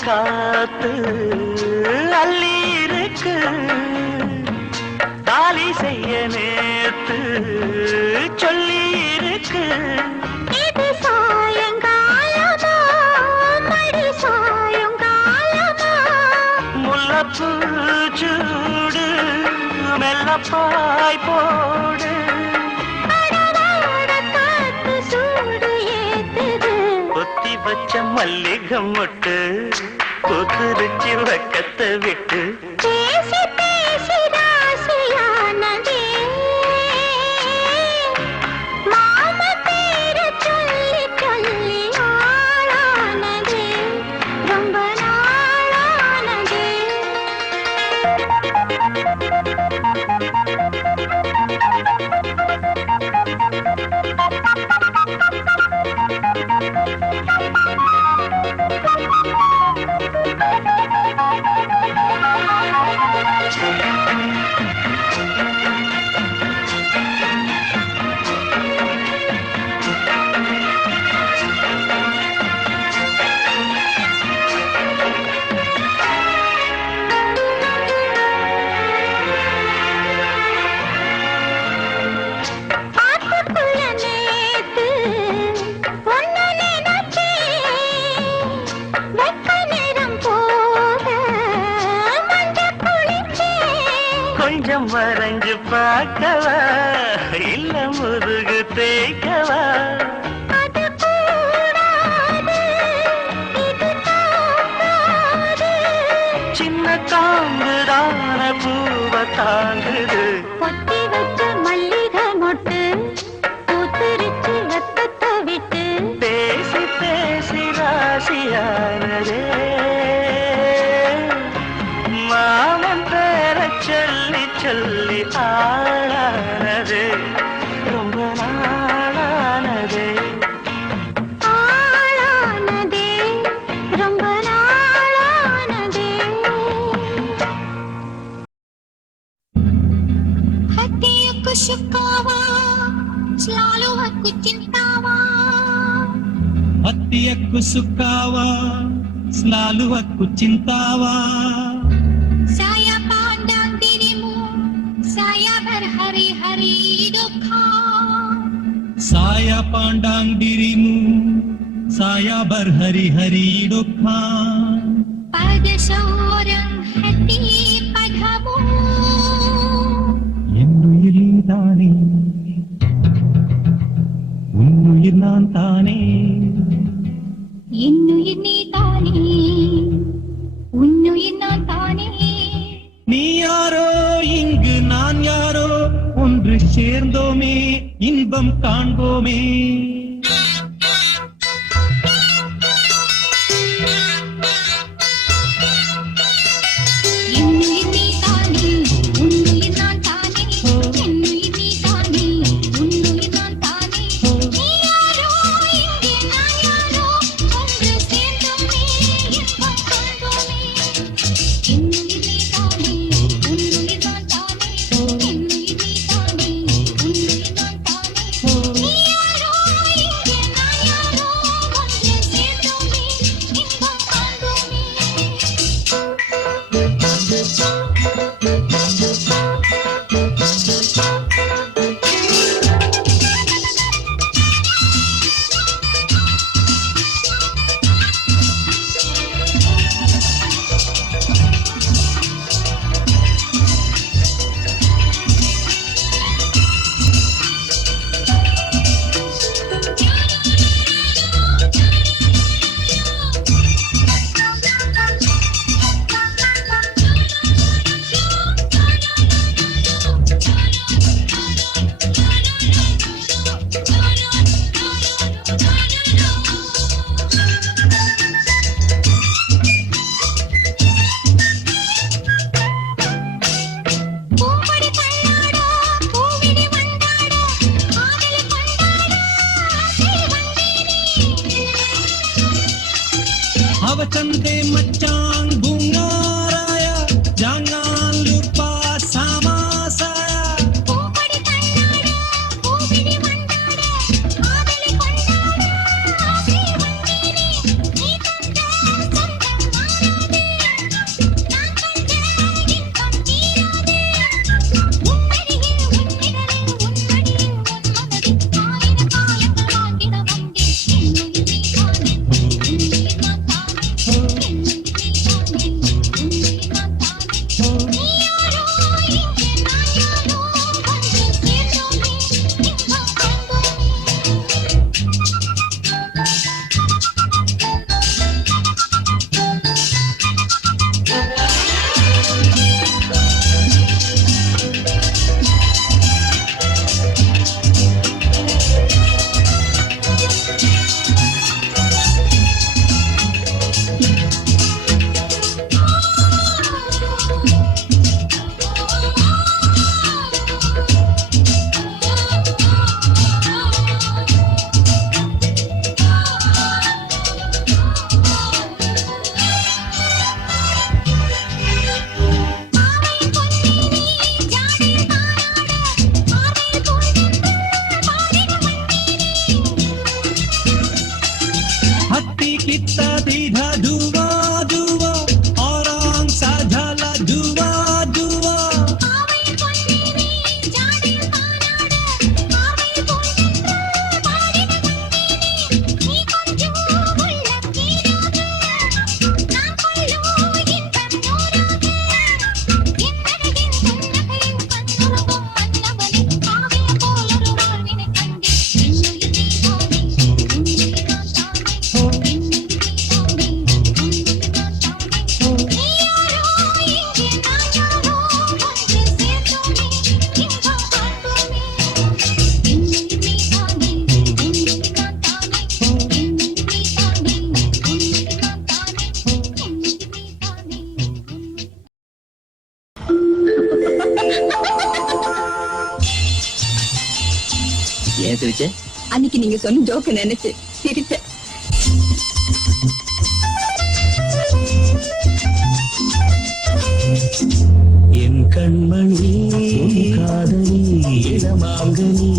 காத்து அள்ளி இருக்கு தாலி செய்ய நேத்து சொல்லி இருக்கு முல்லப்பூ சூடு மெல்லப்பாய் போடு வச்ச மல்லிகம் மொட்டு கொத்துருச்சு வக்கத்தை விட்டு. இல்ல முருகு தேய்க்கவா? சின்ன காம்புதான பூவ தாங்குது. లాలువకు చింతావా సాయా పాండాంతినిము సాయా భర్ హరి హరి దుఃఖా సాయా పాండాంగిరిము సాయా భర్ హరి హరి దుఃఖా పదశౌరం హతి పదము ఎన్నుయిలి తానే ఉన్నుయిల్ నాన్ తానే இன்னுயிர் நீ தானே உன்னுயிர் நான் தானே நீ யாரோ இங்கு நான் யாரோ ஒன்று சேர்ந்தோமே இன்பம் காண்போமே. ஏன் சிரிச்ச? அன்னைக்கு நீங்க சொன்ன ஜோக்க நினைச்சு சிரிச்ச. என் கண்மணி காதலி இளமாங்கனி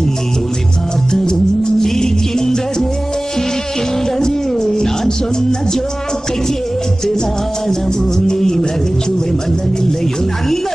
உன்னை பார்த்ததும் சிரிக்கின்றதே சிரிக்கின்றதே. நான் சொன்ன ஜோக்கை கேட்டு நாணமும் நீ நகைச்சுவை மன்னன் இல்லையோ நல்ல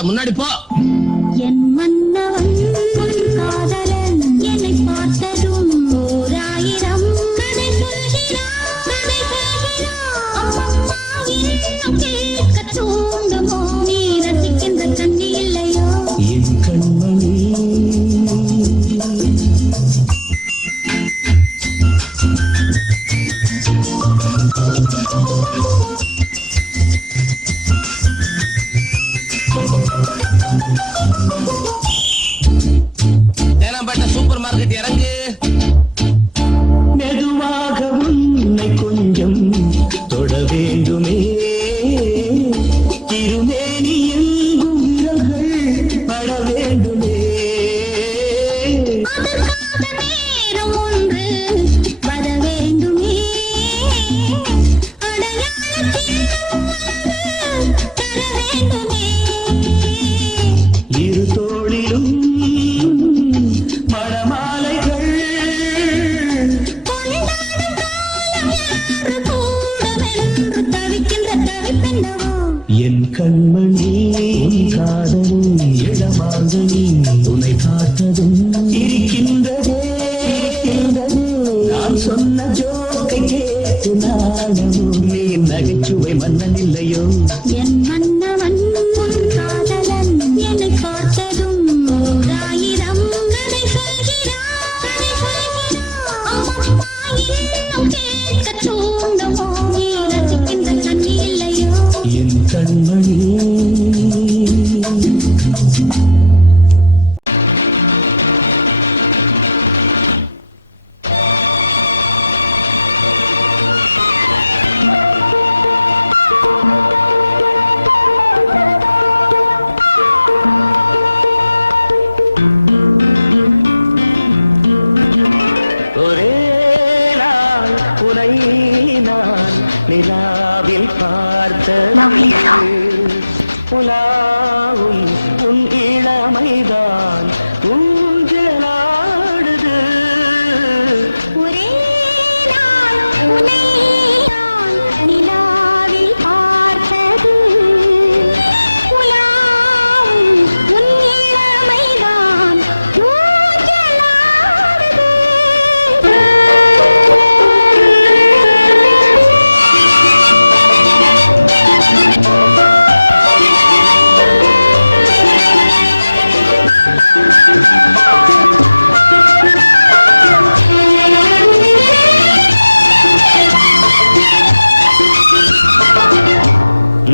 பாக்குற முன்னாடி போ. என் மன்னவன் என்னை பார்த்ததும் ஓர் ஆயிரம் கதை அம்மா நீயும் துணை பார்த்ததும் Muni!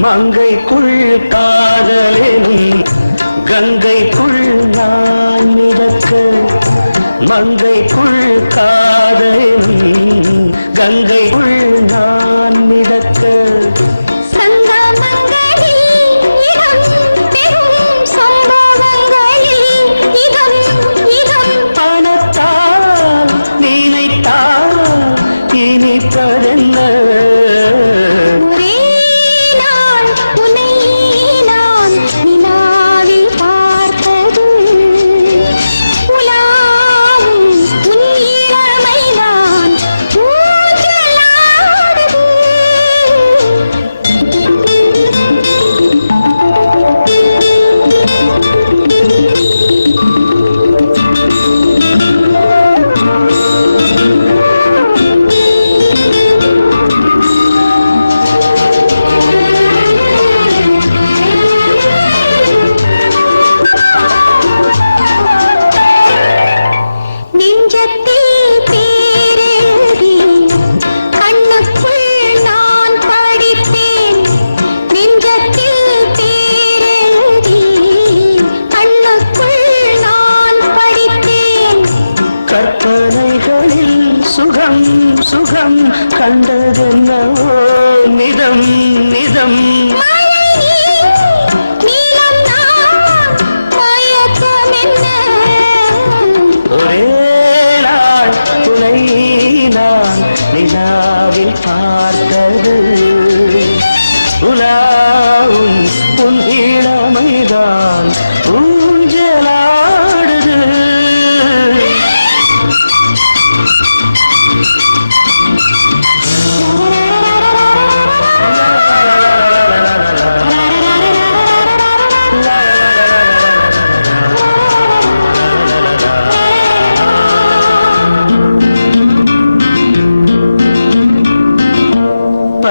மங்கைக்குள் காதலினும் கங்கைக்குள் நான் மிதக்க மங்கைக்குள் காதலினும் கங்கைக்குள்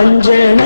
அஞ்சன